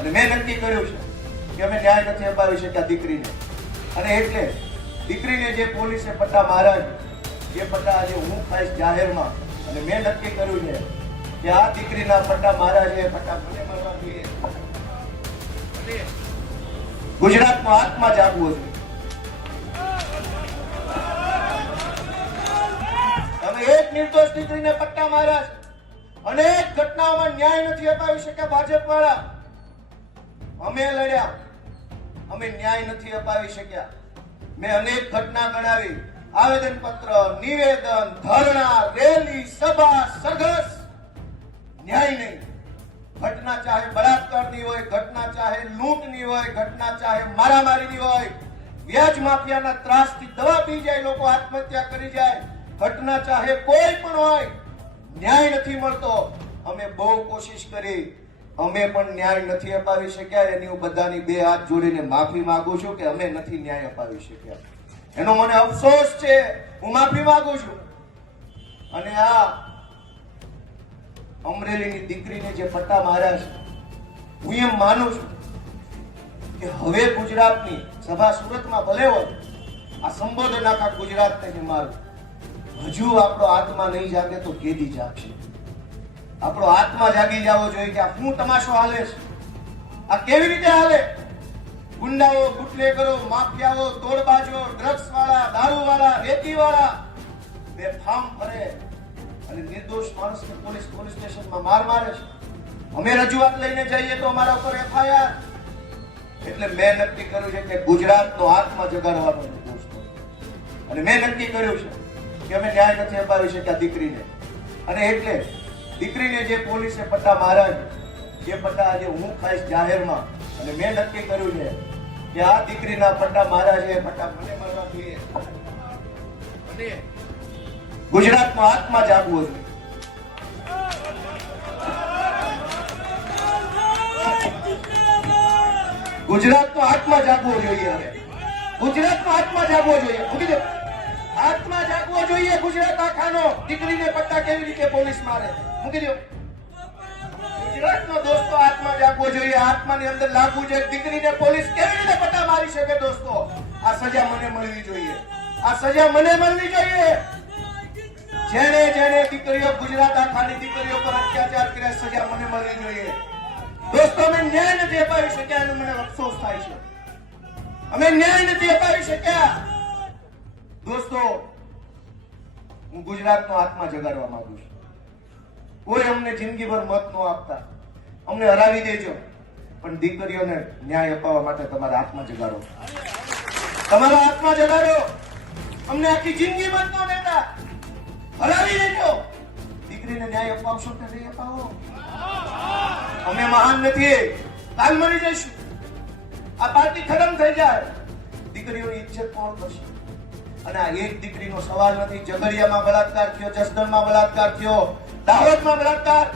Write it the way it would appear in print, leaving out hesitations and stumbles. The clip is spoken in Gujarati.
અને મેં નક્કી કર્યું છે કે અમે ન્યાય નથી અપાવી શક્યા દીકરીને, અને એટલે દીકરીને જે પોલીસે પટ્ટા માર્યા છે, જે પટ્ટા આજે હું ખાઈશ જાહેરમાં, અને મેં નક્કી કર્યું છે કે આ દીકરીના પટ્ટા માર્યા છે, પટ્ટા મને મારવા જોઈએ. ગુજરાતનો આત્મા જાગવો છે. તમે એક નિર્દોષ દીકરીને પટ્ટા માર્યા છે, અનેક ઘટનાઓમાં ન્યાય નથી અપાવી શક્યા ભાજપ વાળા. અમે લડ્યા, અમે ન્યાય નથી અપાવી શક્યા. મેં અનેક ઘટના ગણાવી, આવેદન પત્ર, નિવેદન, ધરણા, રેલી, સભા, સરઘસ, ન્યાય નહીં. ઘટના ચાહે બળાત્કારની હોય, ઘટના ચાહે લૂંટની હોય, ઘટના ચાહે મારામારીની હોય, વ્યાજ માફિયાના ત્રાસથી દવા પી જાય, લોકો આત્મહત્યા કરી જાય, ઘટના ચાહે કોઈ પણ હોય, ન્યાય નથી મળતો. અમે બહુ કોશિશ કરી, અમે પણ ન્યાય નથી અપાવી શક્યા. એની હું બધાની બે હાથ જોડીને માફી માંગુ છું કે અમે નથી ન્યાય અપાવી શક્યા. એનો મને અફસોસ છે, હું માફી માંગુ છું. અને આ અમરેલીની દીકરીને જે પટ્ટા માર્યા છે, હું એમ માનું છું કે હવે ગુજરાતની સભા સુરતમાં ભલે હોય, આ સંબોધન આખા ગુજરાતને છે મારું. હજુ આપણો આત્મા નહીં જાગે તો કેદી જાગશે? આપણો આત્મા જાગી જવો જોઈએ કે આ શું તમાશો હાલે છે, આ કેવી રીતે હાલે? ગુંડાઓ, બુટલેગરો, માફિયાઓ, તોડબાજો, ડ્રગ્સ વાળા, દારૂ વાળા, રેતી વાળા બેફામ ફરે અને નિર્દોષ માણસને પોલીસ સ્ટેશનમાં મારે છે. અમે રજૂઆત લઈને જઈએ તો અમારા ઉપર FIR. એટલે મેં નક્કી કર્યું છે કે ગુજરાતનો આત્મા જગાડવાનો છે દોસ્તો. અને મેં નક્કી કર્યું છે કે અમે ન્યાય નથી અપાવી શક્યા દીકરીને, અને એટલે દીકરીને જે પોલીસે પટ્ટા માર્યા છે, જે પટ્ટા આજે હું ખાઈશ જાહેરમાં, અને મેં નક્કી કર્યું છે કે આ દીકરીના પટ્ટા માર્યા છે, પટ્ટા મને મારવા જોઈએ. અને ગુજરાતનો આત્મા જાગવો છે. ગુજરાતનો આત્મા જાગવો જોઈએ. હવે ગુજરાતનો આત્મા જાગવો જોઈએ. મૂકી દો, આત્મા જાગવો જોઈએ ગુજરાત આખાનો. દીકરીને પટ્ટા કેવી રીતે પોલીસ મારે? મૂકી દો. ગુજરાતનો દોસ્તો આત્મા જાગવો જોઈએ. આત્માની અંદર લાગવું જોઈએ. દીકરીને પોલીસ કેવી રીતે પટ્ટા મારી શકે દોસ્તો? આ સજા મને મળવી જોઈએ. આ સજા મને મળવી જોઈએ. જેને દીકરીઓ, ગુજરાત આખાની દીકરીઓ પર અત્યાચાર કર્યા, સજા મને મળવી જોઈએ. દોસ્તો, અમે ન્યાય નથી અપાવી શક્યા એનો મને અફસોસ થાય છે. અમે ન્યાય નથી અપાવી શક્યા. દોસ્તો, હું ગુજરાતનો આત્મા જગાડવા માંગુ છું. કોઈ અમને જિંદગીભર મત ન આપતા, અમને હરાવી દેજો, પણ દીકરીઓને ન્યાય અપાવવા માટે તમારા આત્મા જગાડો. તમારા આત્મા જગાડો. અમને આખી જિંદગી મત ન દેતા, હરાવી દેજો. દીકરીને ન્યાય અપાવશો કે નહીં અપાવો? અમે મહાન નથી, કાલ મરી જઈશું. આ પાર્ટી ખતમ થઈ જાય, દીકરીઓની ઇજ્જત કોણ કરશે? અને આ એક દીકરીનો સવાલ નથી. ઝઘડિયામાં બળાત્કાર થયો, જસદણમાં બળાત્કાર થયો, દાહોદમાં બળાત્કાર,